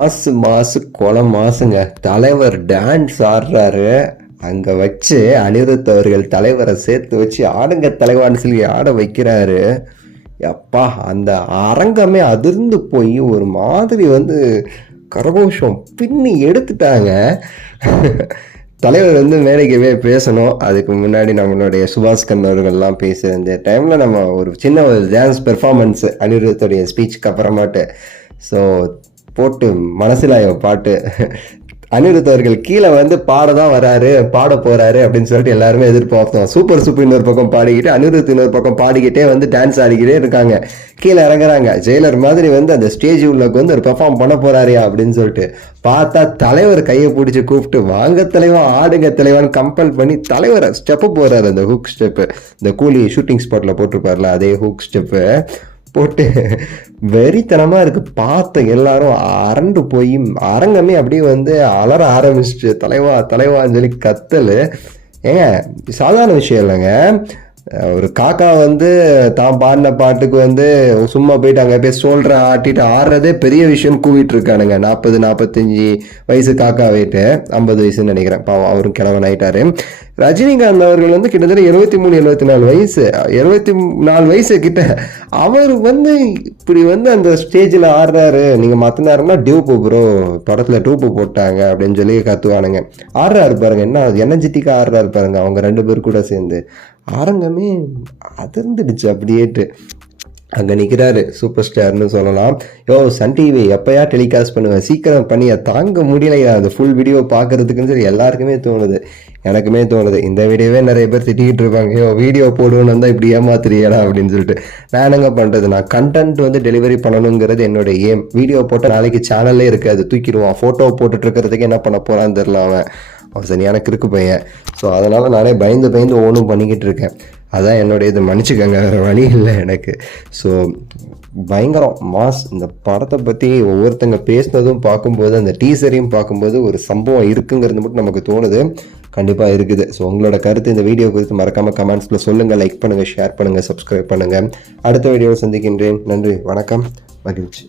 மாசு கொலை மாசுங்க. தலைவர் டான்ஸ் ஆடுறாரு. அங்க வச்சு அனிருத் அவர்கள் தலைவரை சேர்த்து வச்சு ஆடுங்க தலைவான்னு சொல்லி ஆட வைக்கிறாரு. அப்பா அந்த அரங்கமே அதிர்ந்து போய் ஒரு மாதிரி கரகோஷம் பின்னி எடுத்துட்டாங்க. தலைவர் மேடைக்கவே பேசணும். அதுக்கு முன்னாடி நம்மளுடைய சுபாஷ்கரன் அவர்கள்லாம் பேசுகிற இந்த டைமில் நம்ம ஒரு சின்ன ஒரு டான்ஸ் பெர்ஃபார்மன்ஸ் அனிருத்துடைய ஸ்பீச்சுக்கு அப்புறமாட்டு ஸோ போட்டு மனசில் பாட்டு அனிருத் அவர்கள் கீழே பாட தான் வராரு, பாட போறாரு அப்படின்னு சொல்லிட்டு எல்லாருமே எதிர்பார்த்தோம். சூப்பர் இன்னொரு பக்கம் பாடிக்கிட்டு அனிருத் இன்னொரு பக்கம் பாடிக்கிட்டே டான்ஸ் ஆடிக்கிட்டே இருக்காங்க. கீழே இறங்குறாங்க. ஜெயிலர் மாதிரி அந்த ஸ்டேஜ் உள்ளக்கு ஒரு பெர்ஃபார்ம் பண்ண போறாரியா அப்படின்னு சொல்லிட்டு பார்த்தா தலைவர் கையை பிடிச்சி கூப்பிட்டு வாங்க தலைவா ஆடுங்க தலைவான்னு கம்பல் பண்ணி தலைவரை ஸ்டெப்பு போறாரு. அந்த ஹூக் ஸ்டெப்பு, இந்த கூலி ஷூட்டிங் ஸ்பாட்ல போட்டிருப்பார்ல அதே ஹூக் ஸ்டெப்பு போட்டு வெறித்தனமா இருக்கு. பார்த்த எல்லாரும் அரண்டு போய் அரங்கமே அப்படியே அலற ஆரம்பிச்சிட்டு தலைவா தலைவான்னு சொல்லி கத்தல். ஏங்க சாதாரண விஷயம் இல்லைங்க. ஒரு காக்கா தான் பாடின பாட்டுக்கு சும்மா போயிட்டு அங்கே போய் சோல்ற ஆட்டிட்டு ஆடுறதே பெரிய விஷயம் கூவிட்டு இருக்கானுங்க. 40-45 வயசு காக்கா போயிட்டு 50 வயசுன்னு நினைக்கிறேன். பாவம் அவரும் கிழவன் ஆயிட்டாரு. ரஜினிகாந்த் அவர்கள் கிட்டத்தட்ட 73-74 வயசு, 74 வயசு கிட்ட. அவர் இப்படி அந்த ஸ்டேஜில் ஆடுறாரு. நீங்கள் மற்ற நேரம்னா டியூப்பு ப்ரோ படத்தில் டூப்பு போட்டாங்க அப்படின்னு சொல்லி கத்துவானுங்க. ஆடுறாரு பாருங்க, என்ன எனர்ஜெட்டிக்காக ஆடுறாரு பாருங்க. அவங்க 2 பேர் கூட சேர்ந்து அரங்கமே அதிர்ந்துடுச்சு அப்படியேட்டு. அங்கே நிற்கிறாரு சூப்பர் ஸ்டார்னு சொல்லலாம். சன் டிவி எப்பயா டெலிகாஸ்ட் பண்ணுவேன், சீக்கிரம் பண்ணியா, தாங்க முடியலையா அந்த ஃபுல் வீடியோ பார்க்கறதுக்குன்னு சொல்லி எல்லாருக்குமே தோணுது. எனக்குமே தோணுது. இந்த வீடியோவே நிறைய பேர் திட்டிக்கிட்டு இருப்பாங்க, வீடியோ போடுவேன்னு தான் இப்படி ஏமாத்துறியடா அப்படின்னு சொல்லிட்டு. நான் என்னங்க பண்ணுறது, நான் கண்டென்ட் டெலிவரி பண்ணணுங்கிறது என்னோட ஏம். வீடியோ போட்டால் நாளைக்கு சேனல்லே இருக்காது, தூக்கிடுவான். ஃபோட்டோ போட்டுட்டு இருக்கிறதுக்கு என்ன பண்ண போகிறான்னு தெரில அவன் சரியான கிறுக்கு பையன். ஸோ அதனால் நானே பயந்து ஒன்றும் பண்ணிக்கிட்டு இருக்கேன். அதான் என்னுடைய இது, மன்னிச்சுக்கங்க, வேறு வழி இல்லை எனக்கு. ஸோ பயங்கரம் மாஸ். இந்த படத்தை பற்றி ஒவ்வொருத்தங்க பேசினதும் பார்க்கும்போது, அந்த டீசரையும் பார்க்கும்போது ஒரு சம்பவம் இருக்குங்கிறது மட்டும் நமக்கு தோணுது. கண்டிப்பாக இருக்குது. ஸோ உங்களோட கருத்து இந்த வீடியோ குறித்து மறக்காமல் கமெண்ட்ஸில் சொல்லுங்கள். லைக் பண்ணுங்கள், ஷேர் பண்ணுங்கள், சப்ஸ்கிரைப் பண்ணுங்கள். அடுத்த வீடியோவில் சந்திக்கின்றேன். நன்றி, வணக்கம், மகிழ்ச்சி.